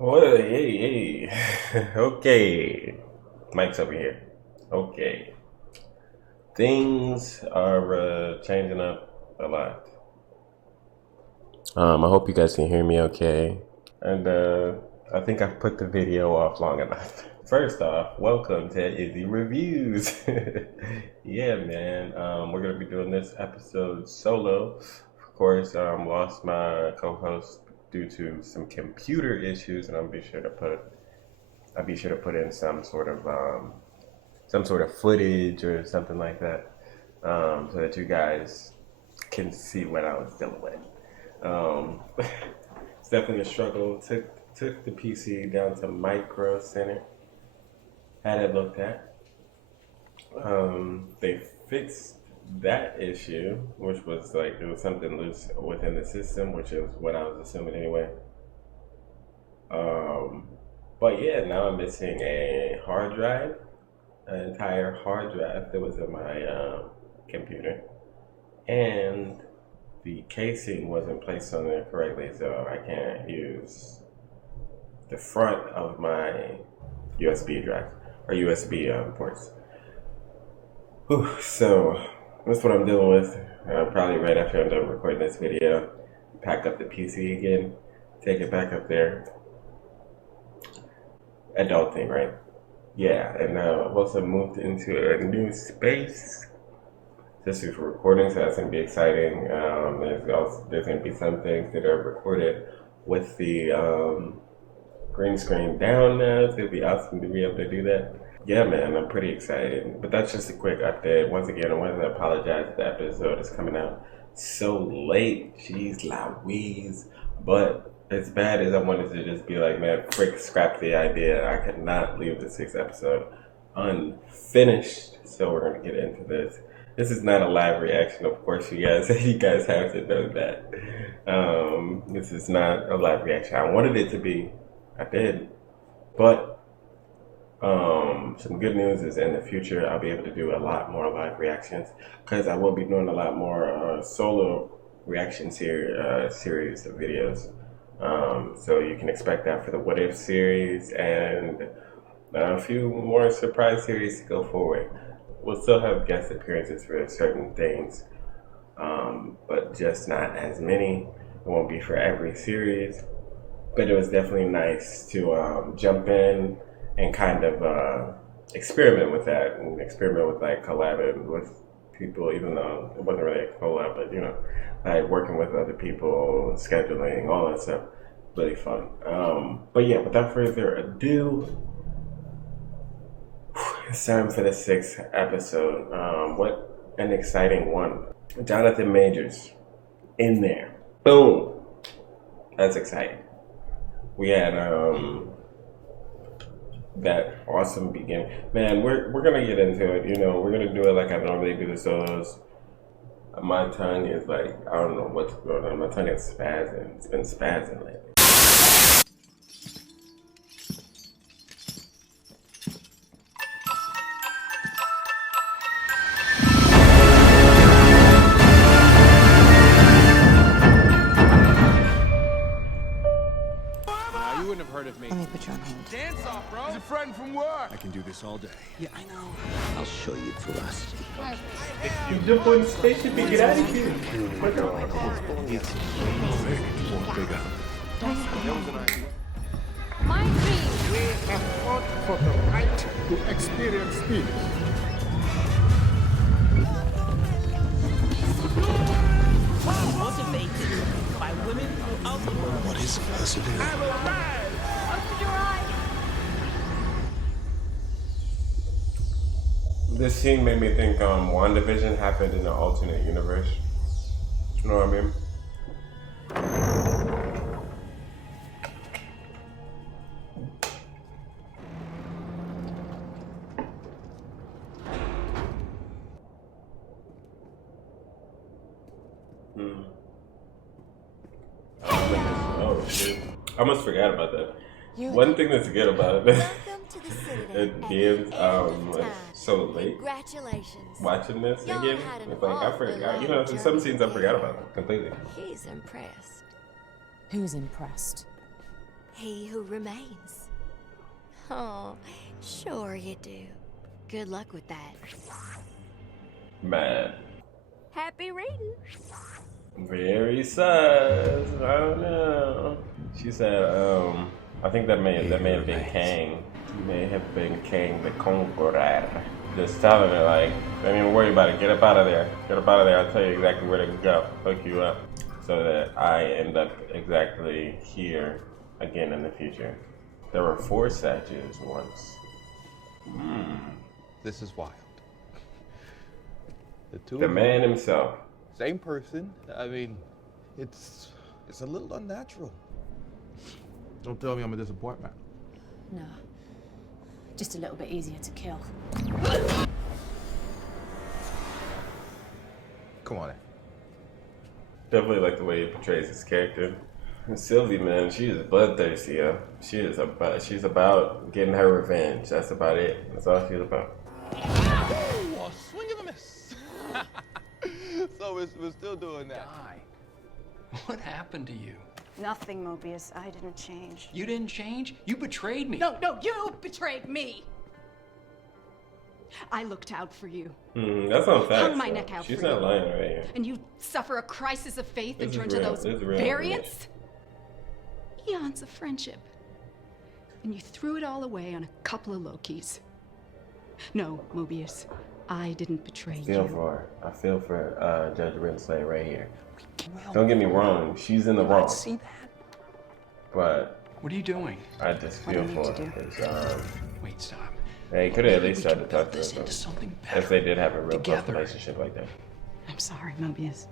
Well, hey. Okay. Mike's over here. Okay. Things are changing up a lot. I hope you guys can hear me okay. And I think I've put the video off long enough. First off, welcome to IzzyReviews. Yeah, man. We're going to be doing this episode solo. Of course, lost my co-host due to some computer issues, and I'll be sure to put in some sort of footage or something like that, so that you guys can see what I was dealing with. It's definitely a struggle. Took the PC down to Micro Center, had it looked at. They fixed that issue, which was like there was something loose within the system, which is what I was assuming anyway. But yeah, now I'm missing a hard drive, an entire hard drive that was in my computer, and the casing wasn't placed on there correctly, so I can't use the front of my USB drive or USB ports. Whew, so that's what I'm dealing with. Probably right after I'm done recording this video, pack up the PC again, take it back up there. Adulting, right? Yeah, and I've also moved into a new space. This is for recording, so that's gonna be exciting. There's gonna be some things that are recorded with the green screen down now. It's gonna be awesome to be able to do that. Yeah, man, I'm pretty excited. But that's just a quick update. Once again, I wanted to apologize that the episode is coming out so late. Jeez Louise. But as bad as I wanted to just be like, man, frick, scrap the idea. I could not leave the 6th episode unfinished. So we're gonna get into this. This is not a live reaction, of course. You guys have to know that. This is not a live reaction. I wanted it to be. I did, but some good news is in the future I'll be able to do a lot more live reactions because I will be doing a lot more solo reaction series of videos. So you can expect that for the What If series and a few more surprise series to go forward. We'll still have guest appearances for certain things, but just not as many. It won't be for every series, but it was definitely nice to jump in and kind of experiment with that and experiment with like collabing with people, even though it wasn't really a collab, but like working with other people, scheduling, all that stuff. Really fun. But yeah, without further ado, it's time for the 6th episode. What an exciting one. Jonathan Majors in there. Boom. That's exciting. We had that awesome beginning. Man, we're gonna get into it. We're gonna do it like I normally do the solos. My tongue is like, I don't know what's going on. My tongue is spazzing. It's been spazzing lately. Of me. Let me put you on hold. Dance off, bro. He's a friend from work. I can do this all day. Yeah, I know. I'll show you ferocity. You jump on the spaceship and get out of here. Bigger. My dream. We have fought for the right to experience peace. Motivated by women throughout the world. What is possible? I will rise. Open your eyes. This scene made me think WandaVision happened in an alternate universe. You know what I mean? Oh shit. I almost forgot about that. One thing that's good about it, it being so late Congratulations. watching this Y'all again. had an It's like I awfully forgot. long There's some journey scenes I forgot about completely. He's impressed. Who's impressed? he who remains. Oh, sure you do. Good luck with that. Man. Happy reading. Very sus. I don't know. She said, I think that may have been Kang. May have been Kang the Conqueror. Just telling her, like, don't even worry about it. Get up out of there. Get up out of there. I'll tell you exactly where to go. Hook you up. So that I end up exactly here again in the future. There were 4 statues once. This is wild. The man himself. Same person. I mean, it's a little unnatural. Don't tell me I'm a disappointment. No. Just a little bit easier to kill. Come on in. Definitely like the way he portrays his character. And Sylvie, man, she is bloodthirsty, yo. She's about getting her revenge. That's about it. That's all she's about. Oh, a swing of a miss. So we're still doing that. What happened to you? Nothing, Mobius. I didn't change. You didn't change? You betrayed me. No, you betrayed me. I looked out for you. That's not facts. Hung my neck out She's for not you. lying right here. And you suffer a crisis of faith and This is turn to real. those This is real variants? Eons of friendship. And you threw it all away on a couple of Lokis. No, Mobius, I didn't betray you. I feel for Judge Renslayer right here. Don't get me wrong, she's in the wrong. See that? But What are you doing? I just feel for her. Wait, stop. They could have at least tried to Build talk to this into her. something better. If they did have a real close Together. relationship like that. I'm sorry, Mobius.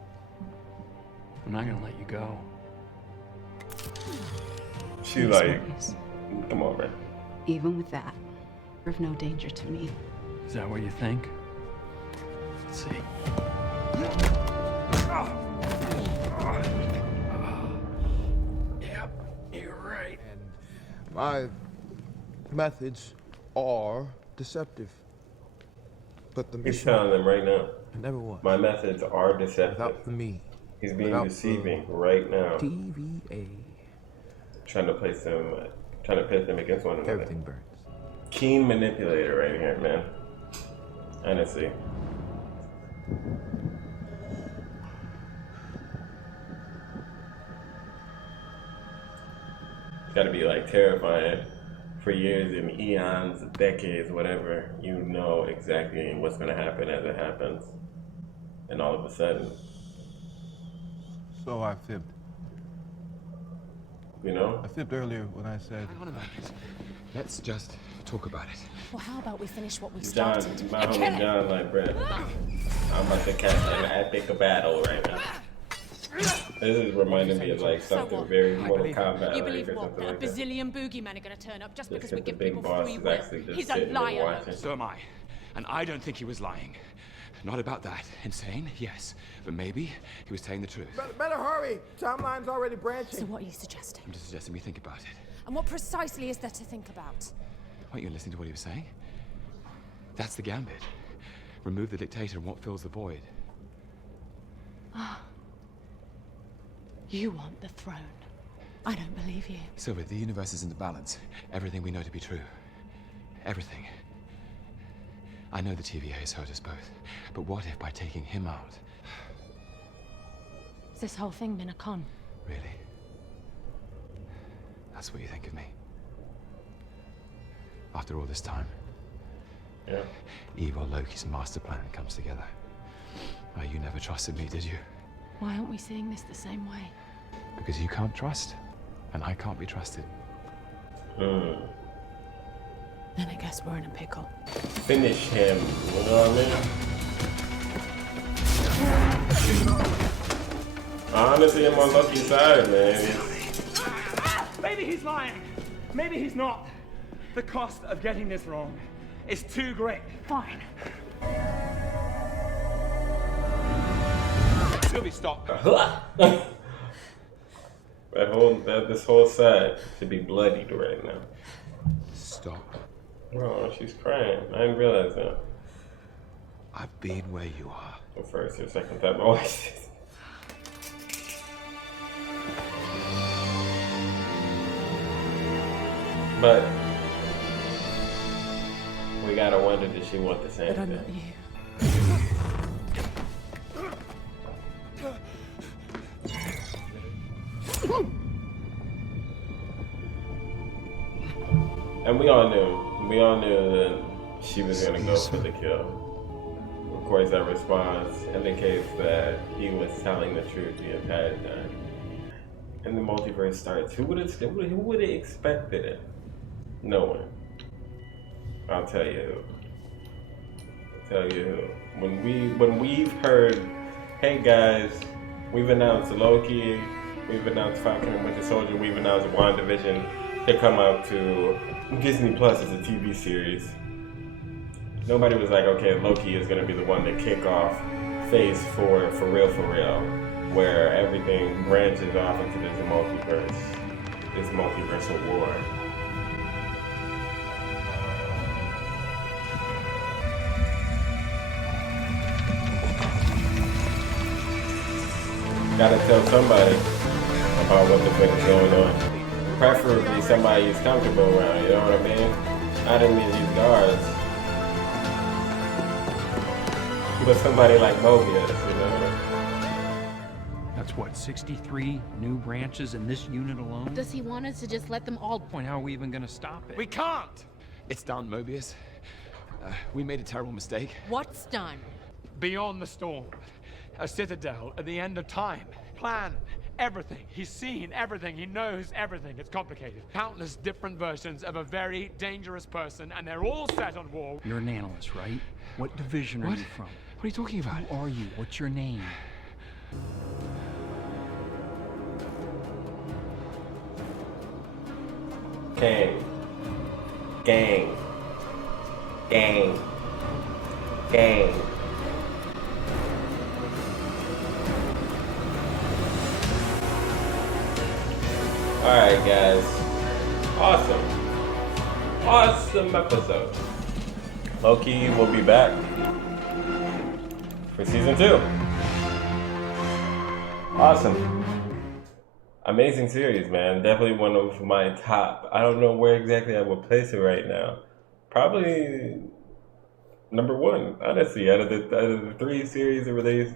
I'm not gonna let you go. She's Please, like, Mobius. come on, man. Even with that, you're of no danger to me. Is that what you think? Let's see. Yep, you're right. And my methods are deceptive. But the He's mission telling them right now. never was. My methods are deceptive. Without the me. He's being without deceiving right now. TVA. Trying to pit them against one another. Everything burns. Keen manipulator right here, man. Honestly. Gotta be like terrifying. For years and eons, decades, whatever, you know exactly what's gonna happen as it happens. And all of a sudden, So I fibbed. you know? I fibbed earlier when I said. Let's just talk about it. Well, how about we finish what we John, started? my homie John, like, bruh, I'm about to catch an epic battle right now. This is reminding me of like something very Mortal Kombat You like, believe or what? something That a like that. bazillion boogeymen are going to turn up just Just because we that the give big people boss free is will? actually just He's a sitting and liar. watching. So am I. And I don't think he was lying. Not about that. Insane? Yes. But maybe he was telling the truth. Better hurry. Timeline's already branching. So what are you suggesting? I'm just suggesting we think about it. And what precisely is there to think about? Weren't you listening to what he was saying? That's the gambit. Remove the dictator and what fills the void. You want the throne. I don't believe you. Sylvia, the universe is in the balance. Everything we know to be true. Everything. I know the TVA has hurt us both. But what if by taking him out? Has this whole thing been a con? Really? That's what you think of me? After all this time? Yeah. Evil Loki's master plan comes together. Oh, you never trusted me, did you? Why aren't we seeing this the same way? Because you can't trust, and I can't be trusted. Then I guess we're in a pickle. Finish him, you know what I mean? Honestly, I'm on Loki's side, man. Maybe he's lying. Maybe he's not. The cost of getting this wrong is too great. Fine. Sylvie, stop. This whole side should be bloodied right now. Stop. Oh, she's crying. I didn't realize that. I've been where you are. The first or second time I watched this. But we gotta wonder, did she want the same thing? And we all knew that she was gonna go for the kill. Of course, that response indicates that he was telling the truth the entire time. And the multiverse starts. Who would have expected it? No one. I'll tell you who. When we've heard, hey guys, we've announced Loki, we've announced Falcon and Winter Soldier, we've announced WandaVision to come out to Disney Plus as a TV series. Nobody was like, okay, Loki is gonna be the one to kick off phase 4 for real, where everything branches off into this multiversal war. Gotta tell somebody about what the fuck is going on. Preferably somebody who's comfortable around, you know what I mean? I didn't mean these guards. But somebody like Mobius, you know? That's what, 63 new branches in this unit alone? Does he want us to just let them all point? How are we even gonna stop it? We can't! It's done, Mobius. We made a terrible mistake. What's done? Beyond the storm. A citadel at the end of time. Plan everything. He's seen everything. He knows everything. It's complicated. Countless different versions of a very dangerous person, and they're all set on war. You're an analyst, right? What division are you from? What are you talking about? Who are you? What's your name? Gang. Alright guys, awesome episode. Loki will be back for season 2. Awesome. Amazing series, man. Definitely one of my top. I don't know where exactly I would place it right now. Probably number 1, honestly. Out of the 3 series released,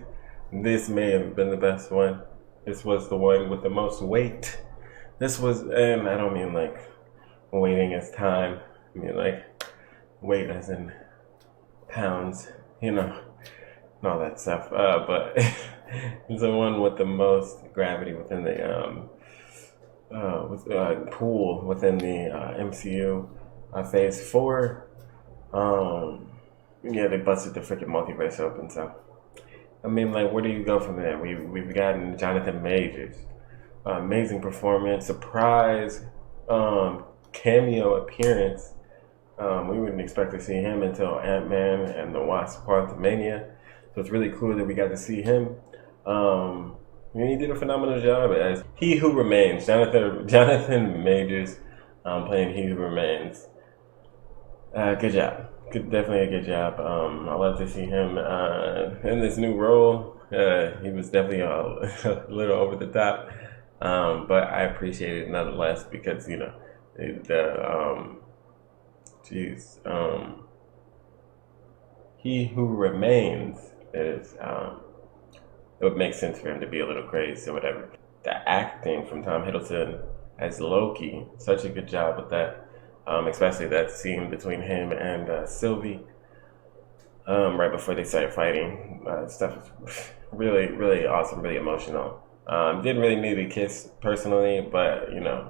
this may have been the best one. This was the one with the most weight. This was, and I don't mean like waiting as time. I mean like weight as in pounds, you know, and all that stuff. But it's the one with the most gravity within the pool within the MCU. Phase 4. Yeah, they busted the freaking multiverse open. So I mean, like, where do you go from there? We've gotten Jonathan Majors. Amazing performance, surprise cameo appearance. We wouldn't expect to see him until Ant-Man and the Wasp: Quantumania. So it's really cool that we got to see him. He did a phenomenal job as He Who Remains. Jonathan Majors playing He Who Remains. Good job. Definitely a good job. I love to see him in this new role. He was definitely a little over the top. But I appreciate it nonetheless because, you know, He Who Remains is, it would make sense for him to be a little crazy or whatever. The acting from Tom Hiddleston as Loki, such a good job with that, especially that scene between him and Sylvie right before they started fighting. Stuff is really, really awesome, really emotional. Didn't really need a kiss personally, but you know,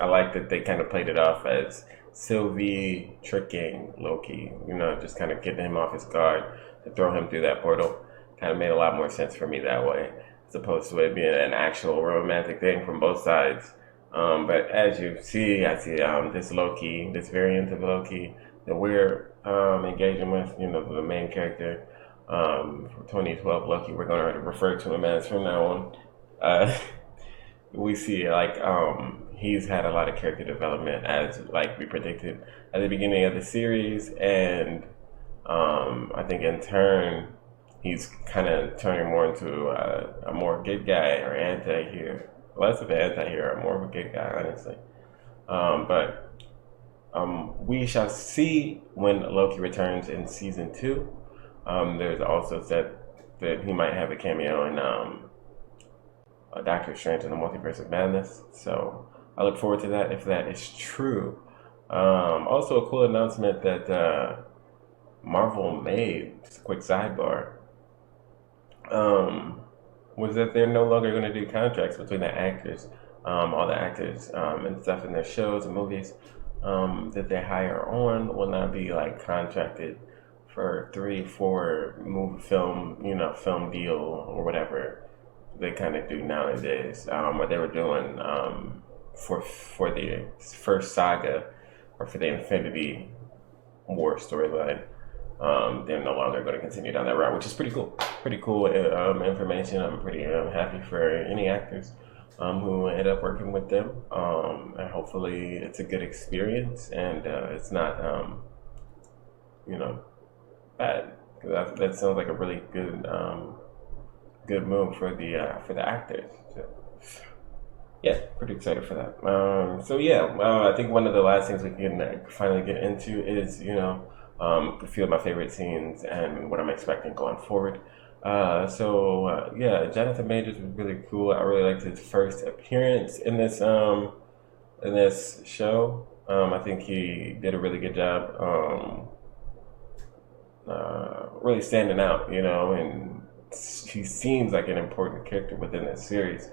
I like that they kind of played it off as Sylvie tricking Loki, you know, just kind of getting him off his guard to throw him through that portal. Kind of made a lot more sense for me that way, as opposed to it being an actual romantic thing from both sides. But as you see, I see this Loki, this variant of Loki that we're engaging with, you know, the main character. For 2012 Loki, we're going to refer to him as from now on. We see like he's had a lot of character development as like we predicted at the beginning of the series, and I think in turn he's kind of turning more into a more good guy or anti-hero, less of an anti-hero, more of a good guy, honestly. But we shall see when Loki returns in season 2. There's also said that he might have a cameo in Doctor Strange in the Multiverse of Madness. So I look forward to that if that is true. Also a cool announcement that Marvel made, just a quick sidebar, was that they're no longer going to do contracts between the actors, all the actors and stuff in their shows and movies that they hire on will not be like contracted for 3-4 film deal or whatever they kind of do nowadays. What they were doing for the first saga or for the Infinity War storyline. They're no longer going to continue down that route, which is pretty cool. Pretty cool information. I'm pretty happy for any actors who end up working with them. And hopefully it's a good experience and it's not, bad. That sounds like a really good move for the actors. So, yeah, pretty excited for that. I think one of the last things we can finally get into is, a few of my favorite scenes and what I'm expecting going forward. Jonathan Majors was really cool. I really liked his first appearance in this show. I think he did a really good job, really standing out, and he seems like an important character within this series.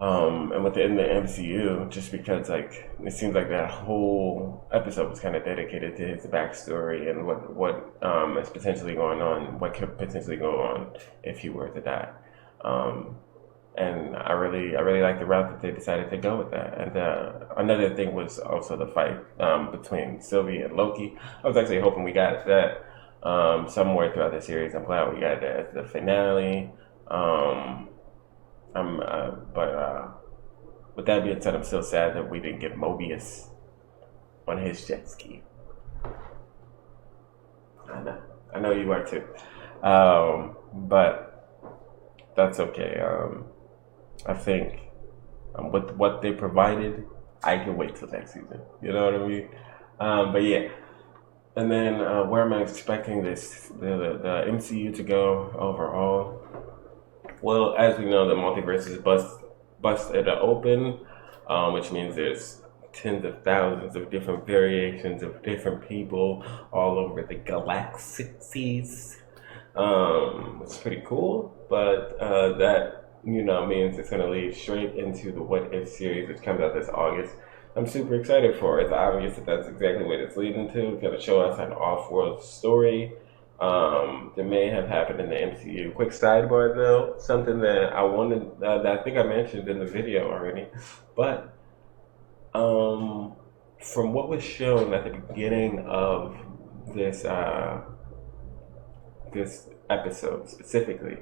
And within the MCU, just because like it seems like that whole episode was kind of dedicated to his backstory and what is potentially going on, what could potentially go on if he were to die. And I really like the route that they decided to go with that. And another thing was also the fight between Sylvie and Loki. I was actually hoping we got that somewhere throughout the series. I'm glad we got that at the finale. With that being said, I'm still sad that we didn't get Mobius on his jet ski. I know you are too. But that's okay. I think with what they provided, I can wait till next season. You know what I mean? But yeah. And then where am I expecting the MCU to go overall? Well, as we know, the multiverse is busted open, which means there's tens of thousands of different variations of different people all over the galaxies. It's pretty cool, but that means it's gonna lead straight into the What If series, which comes out this August. I'm super excited for it. It's obvious that that's exactly what it's leading to. It's gonna show us an off-world story that may have happened in the MCU. Quick sidebar though, something that I wanted, that I think I mentioned in the video already, but from what was shown at the beginning of this episode specifically,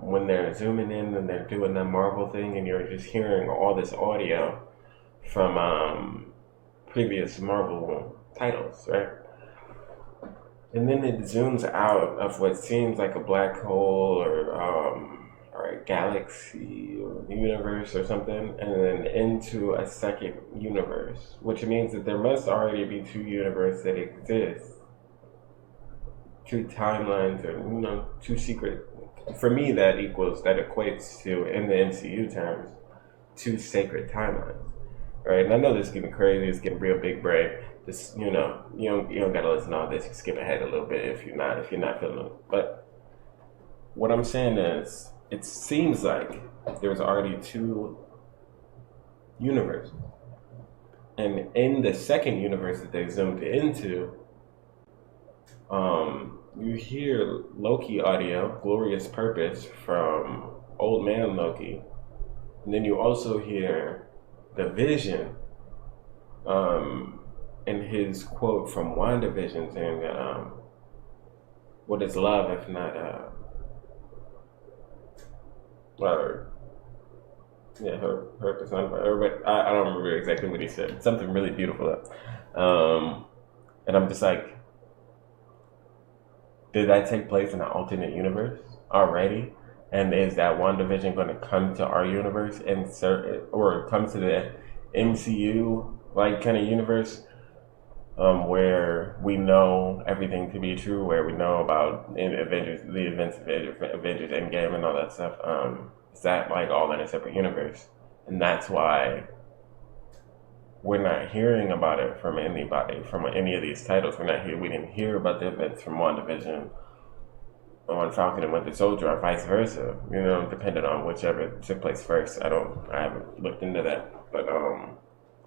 when they're zooming in and they're doing the Marvel thing and you're just hearing all this audio from previous Marvel titles, right? And then it zooms out of what seems like a black hole or a galaxy or universe or something, and then into a second universe, which means that there must already be two universes that exist, two timelines, or two secret. For me, that equates to, in the MCU terms, two sacred timelines, right? And I know this is getting crazy, it's getting real big brain. Just you don't gotta listen to all this. You skip ahead a little bit if you're not feeling it. But what I'm saying is, it seems like there's already two universes, and in the second universe that they zoomed into, you hear Loki audio, "Glorious Purpose" from Old Man Loki, and then you also hear the Vision. In his quote from WandaVision saying that, what is love if not, purpose, I don't remember exactly what he said. Something really beautiful. And I'm just like, did that take place in an alternate universe already? And is that WandaVision going to come to our universe and or come to the MCU like kind of universe, where we know everything to be true, where we know about the events of Avengers Endgame and all that stuff. Is that like all in a separate universe? And that's why we're not hearing about it from anybody, from any of these titles. We didn't hear about the events from WandaVision on Falcon and Winter Soldier, or vice versa, you know, depending on whichever took place first. I haven't looked into that, but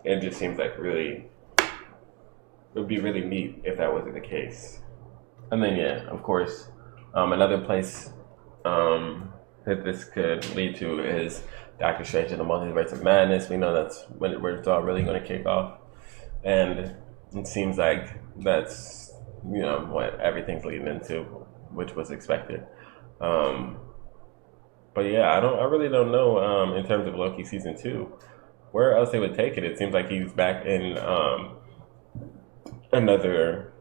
it just seems like it would be really neat if that wasn't the case. And then yeah, of course, another place that this could lead to is Doctor Strange and the Multiverse of Madness. We know that's where it's all really going to kick off, and it seems like that's, you know, what everything's leading into, which was expected. But yeah, I really don't know in terms of Loki season 2 where else they would take it. It seems like he's back in another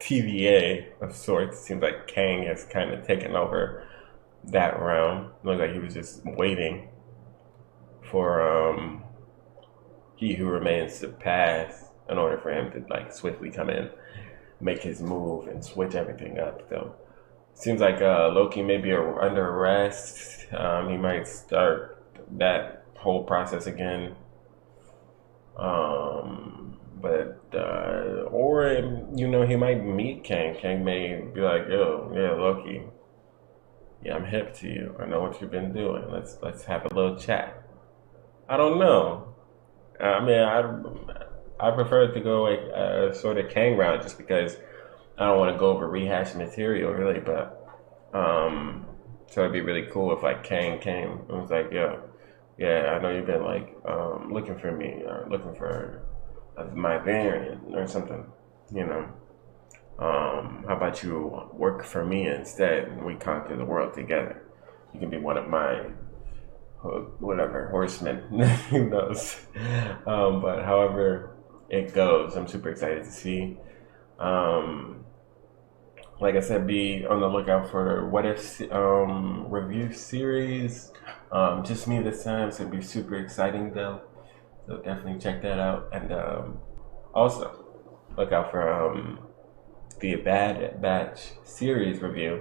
TVA of sorts. It seems like Kang has kind of taken over that realm. It looks like he was just waiting for He Who Remains to pass in order for him to like swiftly come in, make his move, and switch everything up. So seems like Loki may be under arrest. He might start that whole process again. Or, you know, he might meet Kang. Kang may be like, yo, yeah, Loki, yeah, I'm hip to you. I know what you've been doing. Let's have a little chat. I don't know. I mean, I prefer to go like a sort of Kang route, just because I don't want to go over rehashed material, really. But so it'd be really cool if like Kang came and was like, yo, yeah, I know you've been like looking for me, or looking for my variant or something, you know. How about you work for me instead, and we conquer the world together? You can be one of my whatever horsemen. Who knows? But however it goes, I'm super excited to see. Like I said, be on the lookout for What If review series. Just me this time, so it'd be super exciting though. So definitely check that out. And also look out for the Bad Batch series review,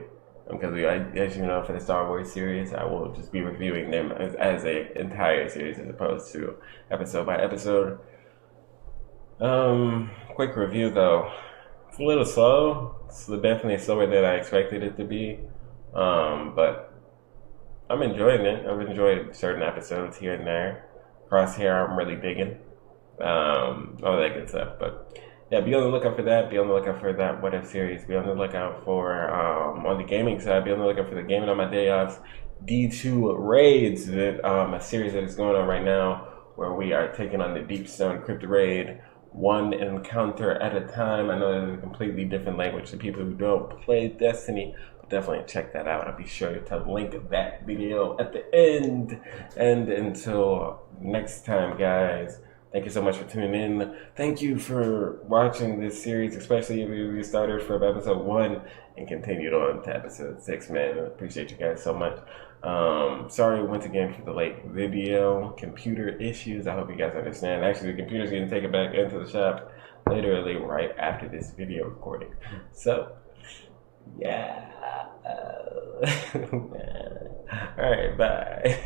because as you know, for the Star Wars series, I will just be reviewing them as a entire series as opposed to episode by episode. Quick review though, it's a little slow. It's definitely slower than I expected it to be, but I'm enjoying it. I've enjoyed certain episodes here and there. Crosshair, I'm really digging. All that good stuff. But yeah, be on the lookout for that. Be on the lookout for that What If series. Be on the lookout for, on the gaming side, be on the lookout for the Gaming on My Day Offs D2 Raids, that a series that is going on right now, where we are taking on the Deep Stone Crypt Raid, one encounter at a time. I know there's a completely different language to people who don't play Destiny, but definitely check that out. I'll be sure to link that video at the end. And until next time, guys, thank you so much for tuning in. Thank you for watching this series, especially if you started from episode 1 and continued on to episode 6, man. I appreciate you guys so much. Sorry once again for the late video, computer issues. I hope you guys understand. Actually, the computer's getting taken back into the shop literally right after this video recording. So, yeah. Alright, bye.